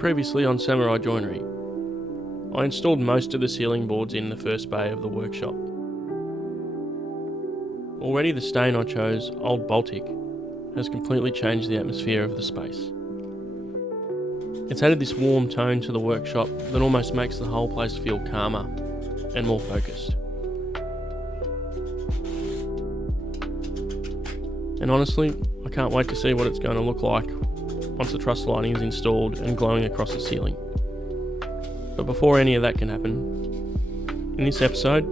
Previously on Samurai Joinery, I installed most of the ceiling boards in the first bay of the workshop. Already the stain I chose, Old Baltic, has completely changed the atmosphere of the space. It's added this warm tone to the workshop that almost makes the whole place feel calmer and more focused. And honestly, I can't wait to see what it's going to look like once the truss lighting is installed and glowing across the ceiling. But before any of that can happen, in this episode,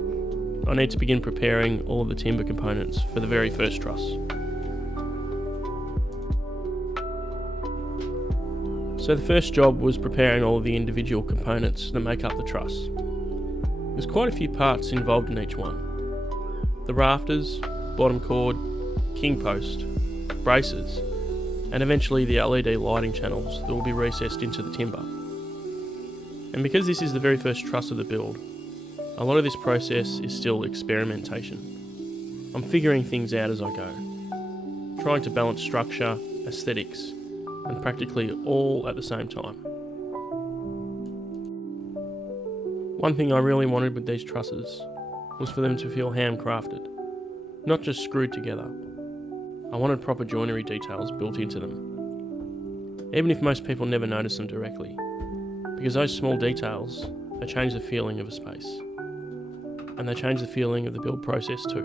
I need to begin preparing all of the timber components for the very first truss. So the first job was preparing all of the individual components that make up the truss. There's quite a few parts involved in each one. The rafters, bottom cord, king post, braces, and eventually the LED lighting channels that will be recessed into the timber. And because this is the very first truss of the build, a lot of this process is still experimentation. I'm figuring things out as I go, trying to balance structure, aesthetics, and practically all at the same time. One thing I really wanted with these trusses was for them to feel handcrafted, not just screwed together. I wanted proper joinery details built into them, even if most people never notice them directly, because those small details, they change the feeling of a space, and they change the feeling of the build process too.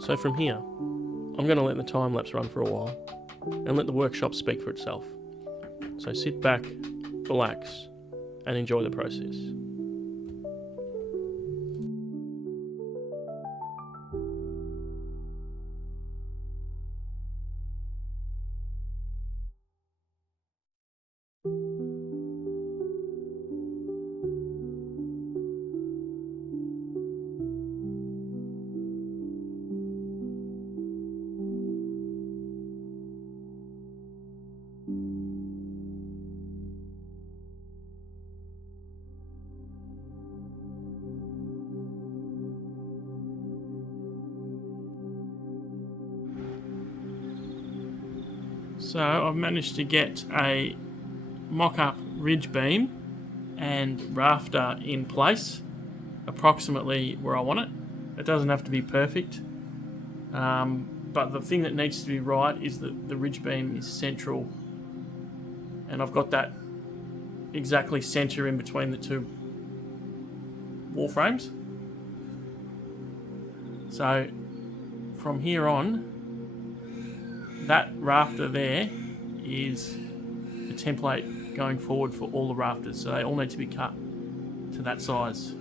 So from here, I'm going to let the time-lapse run for a while, and let the workshop speak for itself. So sit back, relax, and enjoy the process. So I've managed to get a mock-up ridge beam and rafter in place, approximately where I want it. It doesn't have to be perfect, but the thing that needs to be right is that the ridge beam is central, and I've got that exactly centre in between the two wall frames. So from here on, that rafter there is the template going forward for all the rafters, so they all need to be cut to that size.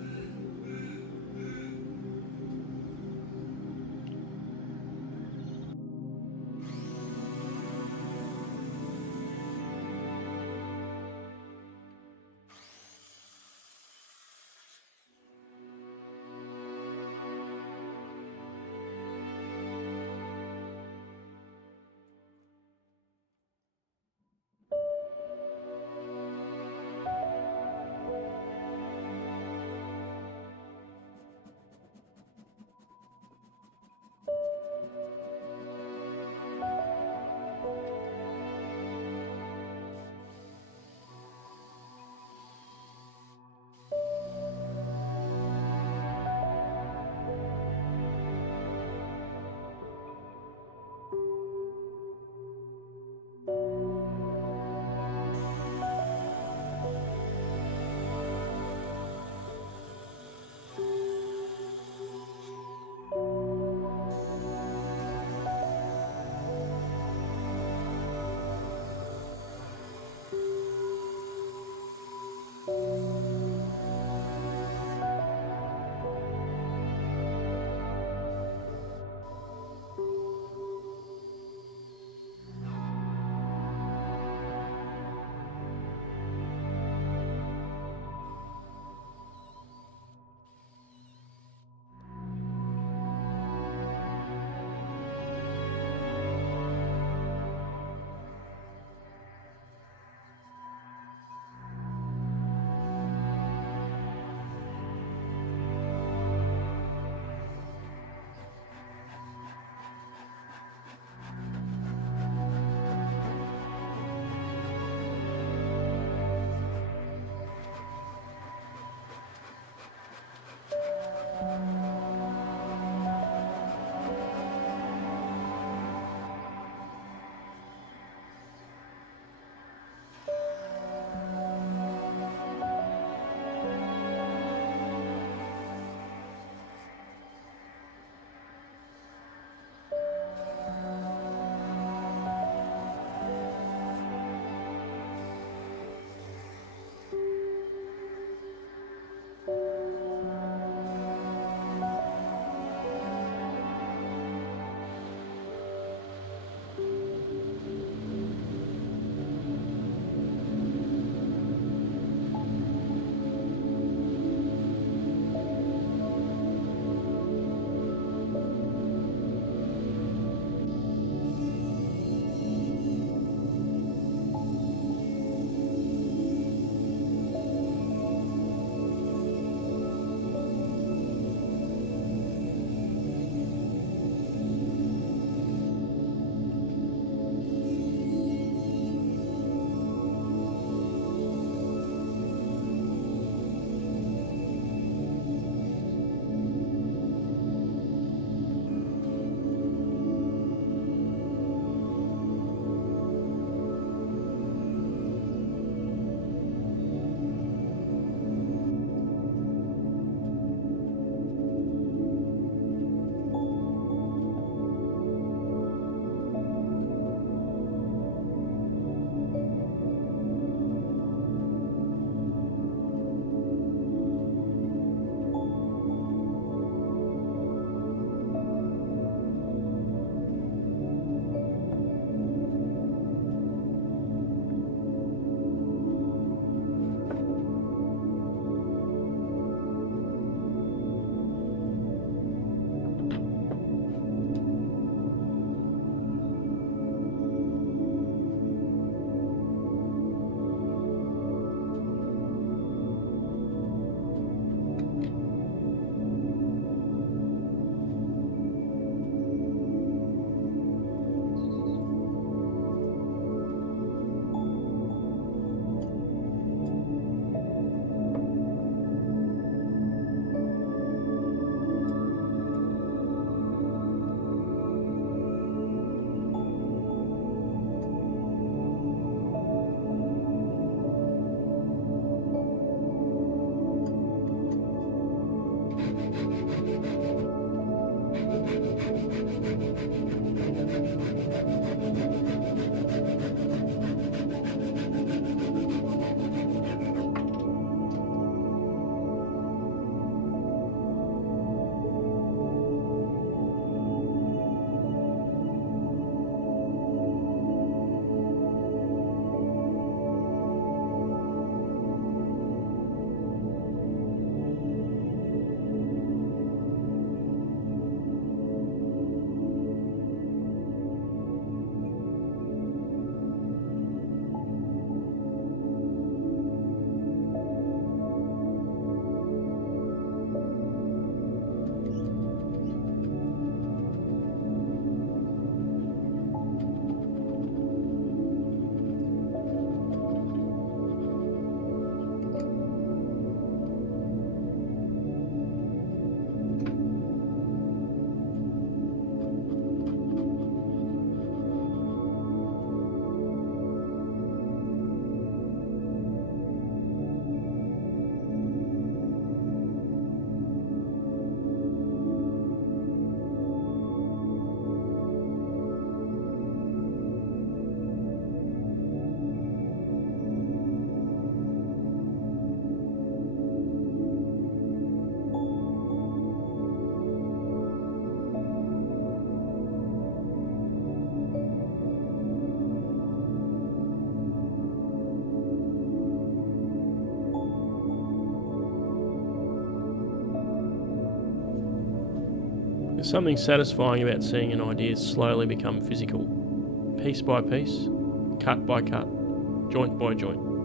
There's something satisfying about seeing an idea slowly become physical, piece by piece, cut by cut, joint by joint.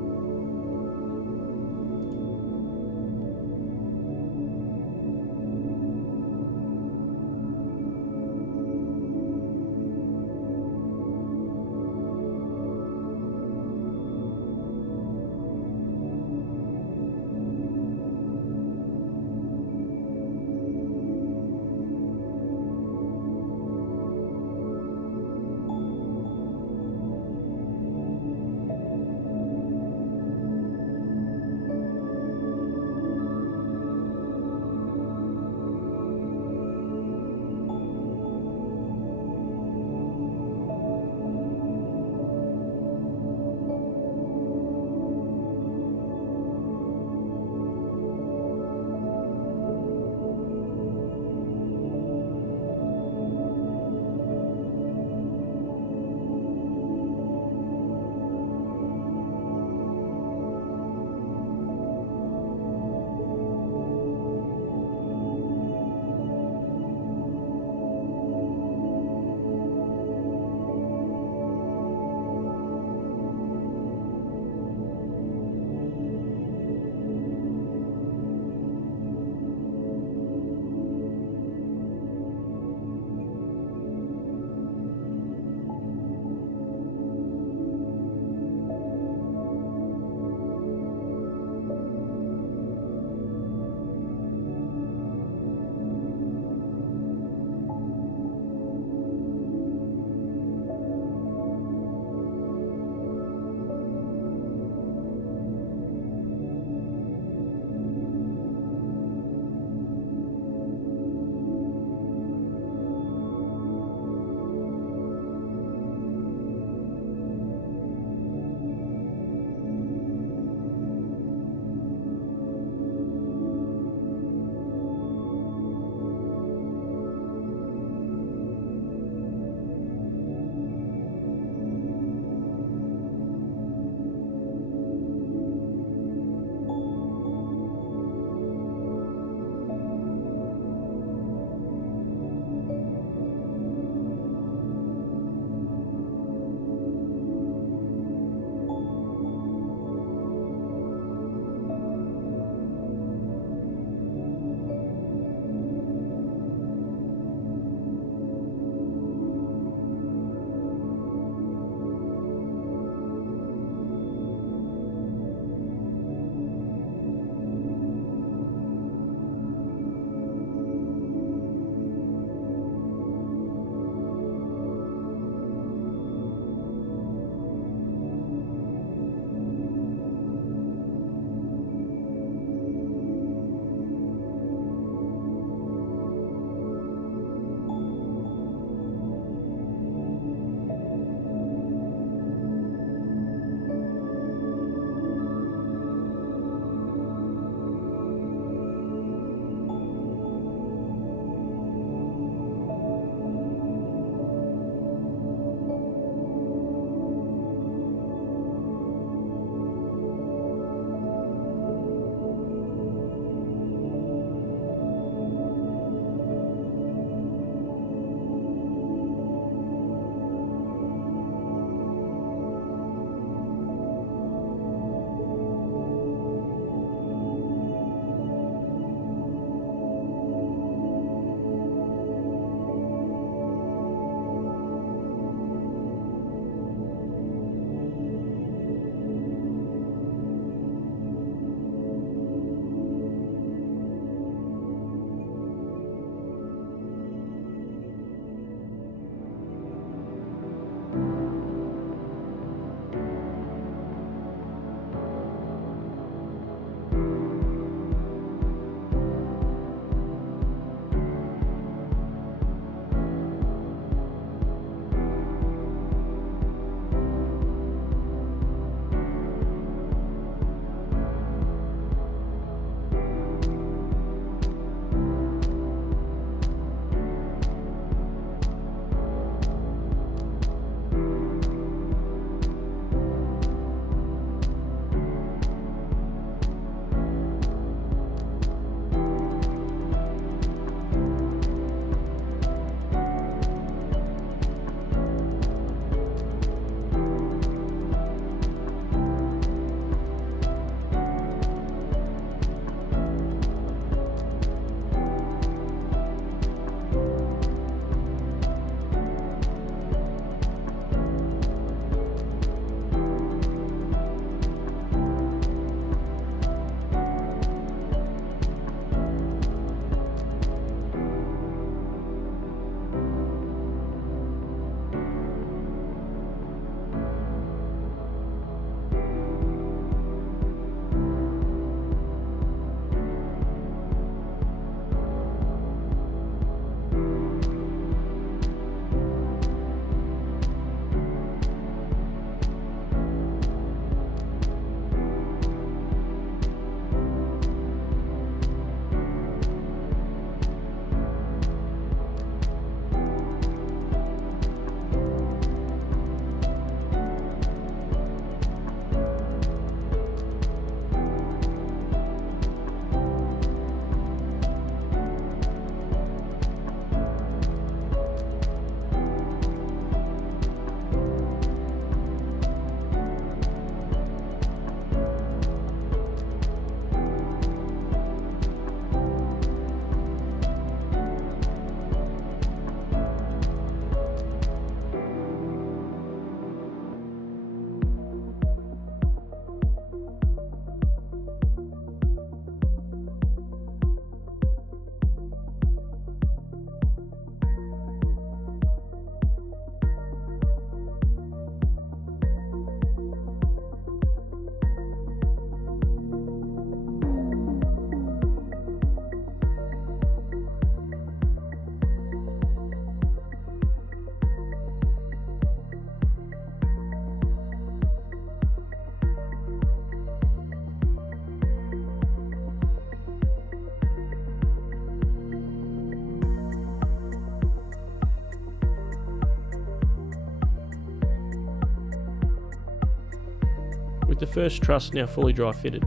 With the first truss now fully dry fitted,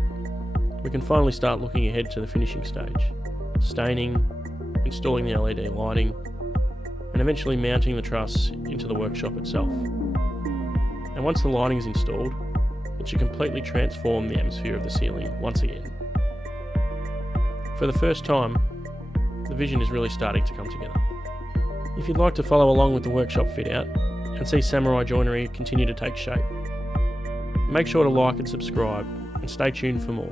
we can finally start looking ahead to the finishing stage, staining, installing the LED lighting, and eventually mounting the truss into the workshop itself. And once the lighting is installed, it should completely transform the atmosphere of the ceiling once again. For the first time, the vision is really starting to come together. If you'd like to follow along with the workshop fit out and see Samurai Joinery continue to take shape, make sure to like and subscribe and stay tuned for more.